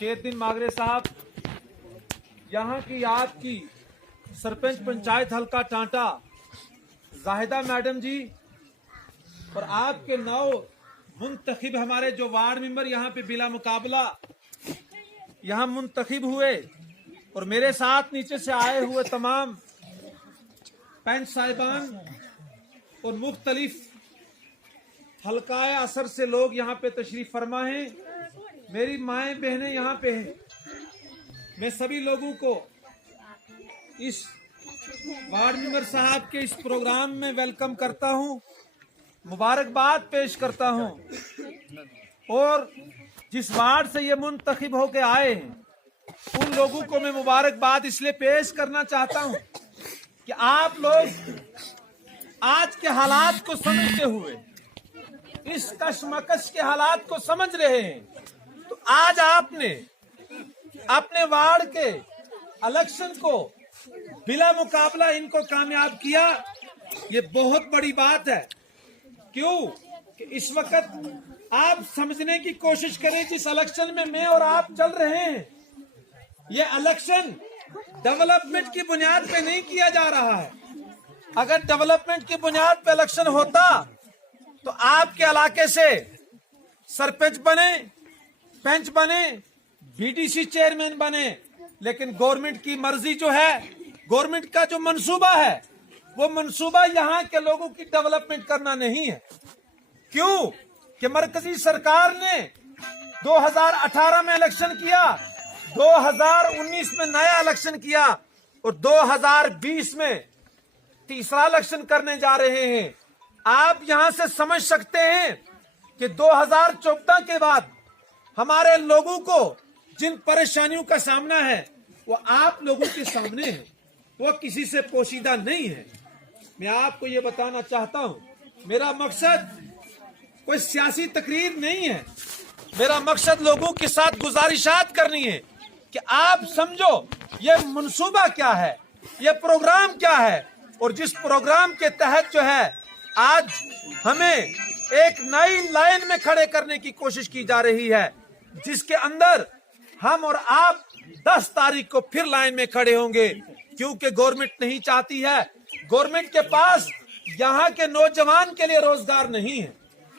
शेरदीन मागरे साहब, यहाँ की आपकी सरपंच पंचायत हल्का टांटा जाहिदा मैडम जी और आपके 9 मुंतखिब हमारे जो वार्ड मेंबर यहाँ पे बिला मुकाबला यहाँ मुंतखिब हुए और मेरे साथ नीचे से आए हुए तमाम पंच साहिबान और मुख्तलिफ हल्काए असर से लोग यहाँ पे तशरीफ फरमा हैं। मेरी माएँ बहनें यहाँ पे हैं। मैं सभी लोगों को इस वार्ड मेंबर साहब के इस प्रोग्राम में वेलकम करता हूँ, मुबारकबाद पेश करता हूँ। और जिस वार्ड से ये मुंतखिब होके आए हैं उन लोगों को मैं मुबारकबाद इसलिए पेश करना चाहता हूँ कि आप लोग आज के हालात को समझते हुए, इस कशमकश के हालात को समझ रहे हैं, तो आज आपने अपने वार्ड के इलेक्शन को बिला मुकाबला इनको कामयाब किया। ये बहुत बड़ी बात है। क्यों कि इस वक्त आप समझने की कोशिश करें, जिस इलेक्शन में मैं और आप चल रहे हैं, ये इलेक्शन डेवलपमेंट की बुनियाद पे नहीं किया जा रहा है। अगर डेवलपमेंट की बुनियाद पे इलेक्शन होता तो आपके इलाके से सरपंच बने, पंच बने, बीडीसी चेयरमैन बने, लेकिन गवर्नमेंट की मर्जी जो है, गवर्नमेंट का जो मंसूबा है, वो मंसूबा यहाँ के लोगों की डेवलपमेंट करना नहीं है। क्यों कि मरकजी सरकार ने 2018 में इलेक्शन किया, 2019 में नया इलेक्शन किया और 2020 में तीसरा इलेक्शन करने जा रहे हैं। आप यहां से समझ सकते हैं कि 2014 के बाद हमारे लोगों को जिन परेशानियों का सामना है वो आप लोगों के सामने है, वो किसी से पोशीदा नहीं है। मैं आपको ये बताना चाहता हूं, मेरा मकसद कोई सियासी तकरीर नहीं है। मेरा मकसद लोगों के साथ गुजारिशात करनी है कि आप समझो ये मंसूबा क्या है, ये प्रोग्राम क्या है, और जिस प्रोग्राम के तहत जो है आज हमें एक नई लाइन में खड़े करने की कोशिश की जा रही है, जिसके अंदर हम और आप 10 तारीख को फिर लाइन में खड़े होंगे। क्योंकि गवर्नमेंट नहीं चाहती है, गवर्नमेंट के पास यहाँ के नौजवान के लिए रोजगार नहीं है,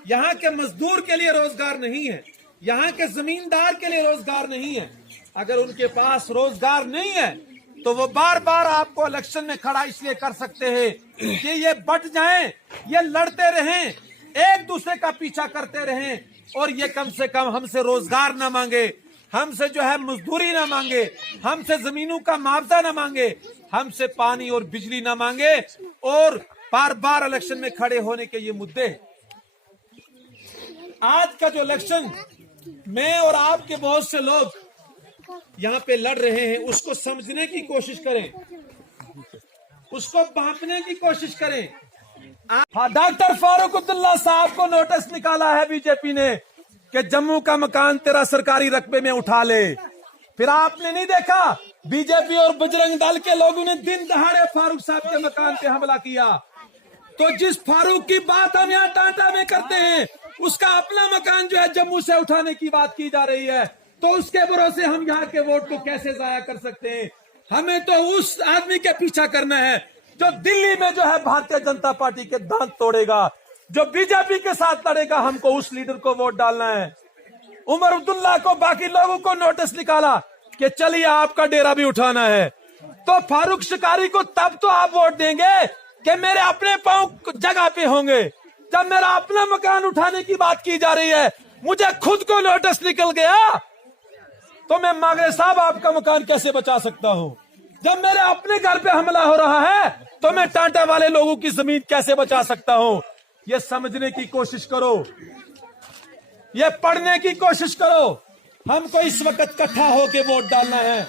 यहाँ के मजदूर के लिए रोजगार नहीं है, यहाँ के जमींदार के लिए रोजगार नहीं है। अगर उनके पास रोजगार नहीं है तो वो बार बार आपको इलेक्शन में खड़ा इसलिए कर सकते हैं कि ये बट जाएं, ये लड़ते रहें, एक दूसरे का पीछा करते रहें, और ये कम से कम हमसे रोजगार न मांगे, हमसे जो है मजदूरी न मांगे, हमसे जमीनों का मुआवजा न मांगे, हमसे पानी और बिजली न मांगे, और बार बार इलेक्शन में खड़े होने के ये मुद्दे हैं। आज का जो इलेक्शन मैं और आपके बहुत से लोग यहाँ पे लड़ रहे हैं, उसको समझने की कोशिश करें, उसको भांपने की कोशिश करें। डॉक्टर फारूक अब्दुल्ला साहब को नोटिस निकाला है बीजेपी ने कि जम्मू का मकान तेरा सरकारी रकबे में उठा ले। फिर आपने नहीं देखा बीजेपी और बजरंग दल के लोगों ने दिन दहाड़े फारूक साहब के मकान पे हमला किया। तो जिस फारूक की बात हम यहाँ टाटा में करते हैं, उसका अपना मकान जो है जम्मू से उठाने की बात की जा रही है, तो उसके भरोसे हम यहाँ के वोट को कैसे जाया कर सकते हैं। हमें तो उस आदमी के पीछा करना है जो दिल्ली में जो है भारतीय जनता पार्टी के दांत तोड़ेगा, जो बीजेपी के साथ लड़ेगा। हमको उस लीडर को वोट डालना है। उमर अब्दुल्ला को, बाकी लोगों को नोटिस निकाला कि चलिए आपका डेरा भी उठाना है। तो फारूक शिकारी को तब तो आप वोट देंगे कि मेरे अपने पांव जगह पे होंगे। जब मेरा अपना मकान उठाने की बात की जा रही है, मुझे खुद को नोटिस निकल गया, तो मैं मागरे साहब आपका मकान कैसे बचा सकता हूं। जब मेरे अपने घर पे हमला हो रहा है, तो मैं टाटा वाले लोगों की जमीन कैसे बचा सकता हूं। ये समझने की कोशिश करो, ये पढ़ने की कोशिश करो। हमको इस वक्त इकट्ठा होके वोट डालना है।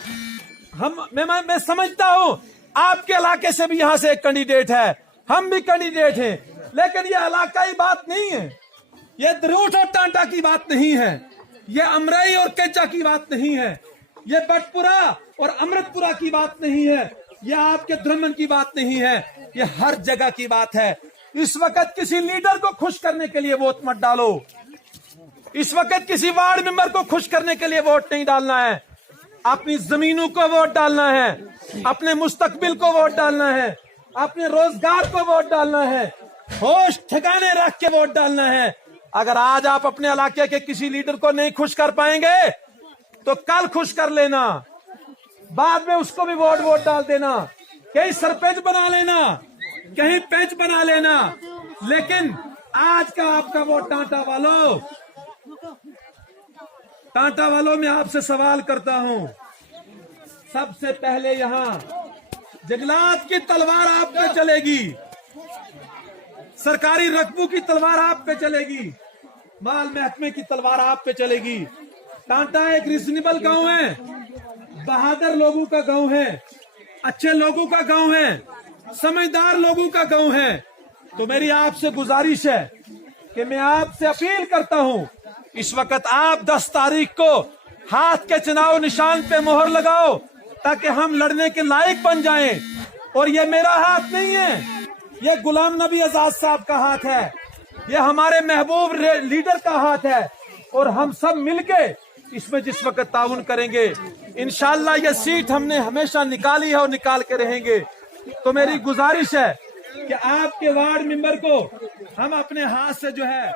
मैं समझता हूं आपके इलाके से भी यहां से एक कैंडिडेट है, हम भी कैंडिडेट हैं, लेकिन ये इलाकाई बात नहीं है, ये दरूट और टांटा की बात नहीं है, ये अमरई और केचा की बात नहीं है, ये बटपुरा और अमृतपुरा की बात नहीं है, ये आपके धर्मन की बात नहीं है, ये हर जगह की बात है। इस वक्त किसी लीडर को खुश करने के लिए वोट मत डालो। इस वक्त किसी वार्ड मेंबर को खुश करने के लिए वोट नहीं डालना है, अपनी जमीनों को वोट डालना है, अपने मुस्तकबिल को वोट डालना है, अपने रोजगार को वोट डालना है, होश ठिकाने रख के वोट डालना है। अगर आज आप अपने इलाके के किसी लीडर को नहीं खुश कर पाएंगे तो कल खुश कर लेना, बाद में उसको भी वोट डाल देना, कहीं सरपंच बना लेना, कहीं पंच बना लेना, लेकिन आज का आपका वोट टांटा वालों मैं आपसे सवाल करता हूं। सबसे पहले यहां जंगलात की तलवार आप पे चलेगी, सरकारी रकबों की तलवार आप पे चलेगी, माल महकमे की तलवार आप पे चलेगी। टांटा एक रीजनेबल गांव है, बहादुर लोगों का गांव है, अच्छे लोगों का गांव है, समझदार लोगों का गांव है। तो मेरी आपसे गुजारिश है कि मैं आपसे अपील करता हूं, इस वक्त आप 10 तारीख को हाथ के चुनाव निशान पे मोहर लगाओ ताकि हम लड़ने के लायक बन जाएं। और ये मेरा हाथ नहीं है, ये गुलाम नबी आजाद साहब का हाथ है, ये हमारे महबूब लीडर का हाथ है। और हम सब मिलके इसमें जिस वक्त ताउन करेंगे, इंशाअल्लाह ये सीट हमने हमेशा निकाली है और निकाल के रहेंगे। तो मेरी गुजारिश है कि आपके वार्ड मेंबर को हम अपने हाथ से जो है